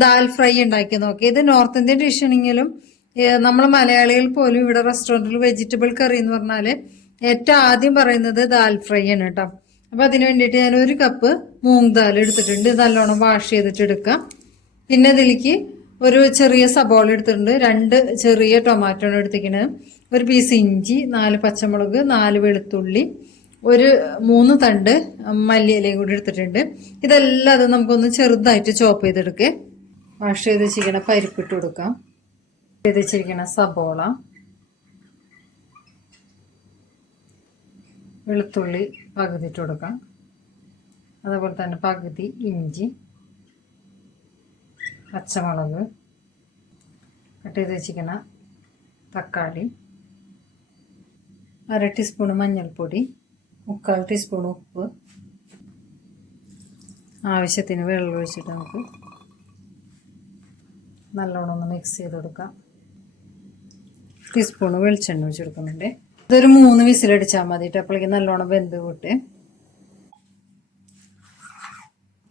Dal fry ഉണ്ടാക്കി നോക്കി. ഇത് നോർത്ത് ഇന്ത്യൻ ഡിഷാണെങ്കിലും നമ്മൾ മലയാളികൾ പോലും ഇവിടെ റെസ്റ്റോറന്റിൽ വെജിറ്റബിൾ കറി എന്ന് പറഞ്ഞാൽ ഏറ്റവും ആദ്യം പറയുന്നത് ദാൽ ഫ്രൈ ആണ് കേട്ടോ. അപ്പോൾ അതിന് വേണ്ടിയിട്ട് ഞാൻ ഒരു കപ്പ് മൂങ് ദാൽ എടുത്തിട്ടുണ്ട്. നല്ലോണം വാഷ് ചെയ്തിട്ട് എടുക്കാം. പിന്നെ ഇതിലേക്ക് ഒരു ചെറിയ സബോള എടുത്തിട്ടുണ്ട്. രണ്ട് ചെറിയ ടൊമാറ്റോ ആണ് എടുത്തിരിക്കുന്നത് ഒരു പീസ് ഇഞ്ചി നാല് പച്ചമുളക് നാല് വെളുത്തുള്ളി ഒരു മൂന്ന് തണ്ട് മല്ലിയിലയും കൂടി എടുത്തിട്ടുണ്ട്. ഇതെല്ലാം അത് നമുക്കൊന്ന് ചെറുതായിട്ട് ചോപ്പ് ചെയ്തെടുക്കേ. വാഷ് ചെയ്ത് വെച്ചിരിക്കണ പരിപ്പിട്ട് കൊടുക്കാം. ചെയ്ത് സബോള. വെളുത്തുള്ളി പകുതി ഇട്ട് കൊടുക്കാം. അതുപോലെ തന്നെ പകുതി ഇഞ്ചി. പച്ചമുളക്. കട്ട് ചെയ്ത് വെച്ചിരിക്കണ തക്കാളി. അര ടീസ്പൂൺ മഞ്ഞൾപ്പൊടി. മുക്കാൽ ടീസ്പൂൺ ഉപ്പ്. ആവശ്യത്തിന് വെള്ളം ഒഴിച്ചിട്ട് നമുക്ക് നല്ലോണം ഒന്ന് മിക്സ് ചെയ്ത് കൊടുക്കാം. ടീസ്പൂൺ വെളിച്ചെണ്ണ ഒഴിച്ച് കൊടുക്കുന്നുണ്ട്. ഇതൊരു മൂന്ന് വിസിലടിച്ചാൽ മതിയിട്ട് അപ്പോഴേക്ക് നല്ലോണം വെന്ത് വിട്ട്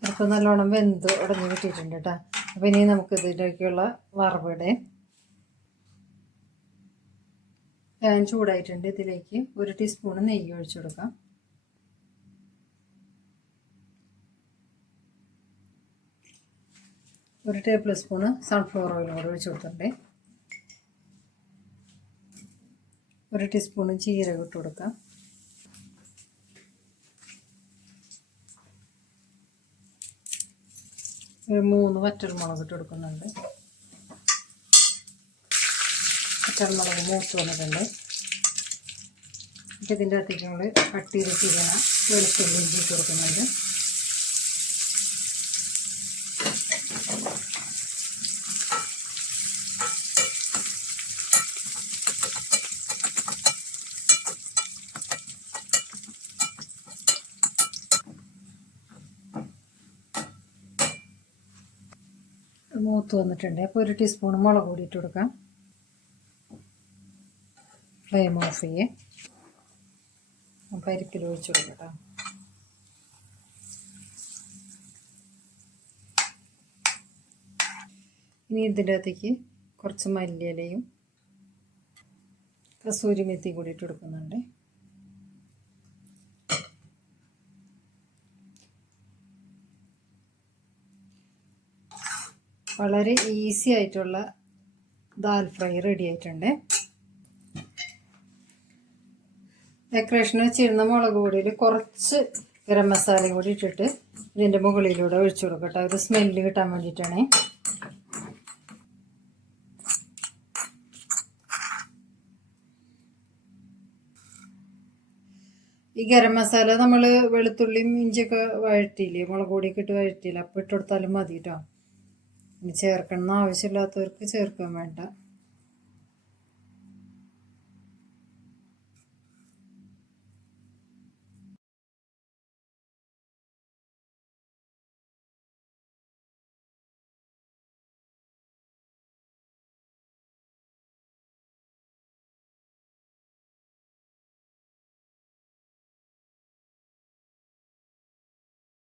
അപ്പോൾ നല്ലോണം വെന്ത് ഉടഞ്ഞ് കിട്ടിയിട്ടുണ്ട് കേട്ടോ അപ്പോൾ ഇനി നമുക്ക് ഇതിലേക്കുള്ള വറവിടെ പാൻ ചൂടായിട്ടുണ്ട് ഇതിലേക്ക് ഒരു ടീസ്പൂൺ നെയ്യ് ഒഴിച്ചു കൊടുക്കാം. ഒരു ടേബിൾ സ്പൂണ് സൺഫ്ലവർ ഓയിൽ കൂടെ ഒഴിച്ചു കൊടുത്തിട്ടുണ്ട്. ഒരു ടീസ്പൂണ് ജീരകം ഇട്ട് കൊടുക്കാം. ഒരു മൂന്ന് വറ്റൽമുളക് ഇട്ട് കൊടുക്കുന്നുണ്ട്. വറ്റൽമുളക് മൂത്ത് വന്നിട്ടുണ്ട്. ഇതിന്റെ അകത്തേക്ക് നമ്മൾ കട്ട് ചെയ്ത് ചെയ്യണം വെളുത്തുള്ളി ഇഞ്ചി ഇട്ട് കൊടുക്കുന്നുണ്ട്. മൂത്ത് വന്നിട്ടുണ്ട്. അപ്പോൾ ഒരു ടീസ്പൂൺ മുളക് പൊടി ഇട്ട് കൊടുക്കാം. ഫ്ലെയിം ഓഫ് ചെയ്യേ. പരിപ്പിൽ ഒഴിച്ച് കൊടുക്കട്ടോ ഇനി ഇതിന്റെ അകത്തേക്ക് കുറച്ച് മല്ലിയിലയും കസൂരി മെത്തി കൂടി ഇട്ട് കൊടുക്കുന്നുണ്ട്. വളരെ ഈസി ആയിട്ടുള്ള ദാൽ ഫ്രൈ റെഡി ആയിട്ടുണ്ട്. ഡെക്കറേഷൻ വെച്ചിരുന്ന മുളക് പൊടിയിൽ കുറച്ച് ഗരം മസാല കൂടി ഇട്ടിട്ട് ഇതിന്റെ മുകളിലൂടെ ഒഴിച്ചു കൊടുക്കട്ടെ. ഒരു സ്മെല്ല് കിട്ടാൻ വേണ്ടിയിട്ടാണ്. ഈ ഗരം മസാല നമ്മൾ വെളുത്തുള്ളിയും ഇഞ്ചിയൊക്കെ വഴറ്റിയില്ലേ? മുളക് പൊടിയൊക്കെ ഇട്ട് വഴറ്റിയില്ല? അപ്പോൾ ഇട്ട് കൊടുത്താലും മതി കേട്ടോ ചേർക്കണം. ആവശ്യമില്ലാത്തവർക്ക് ചേർക്കാൻ വേണ്ട.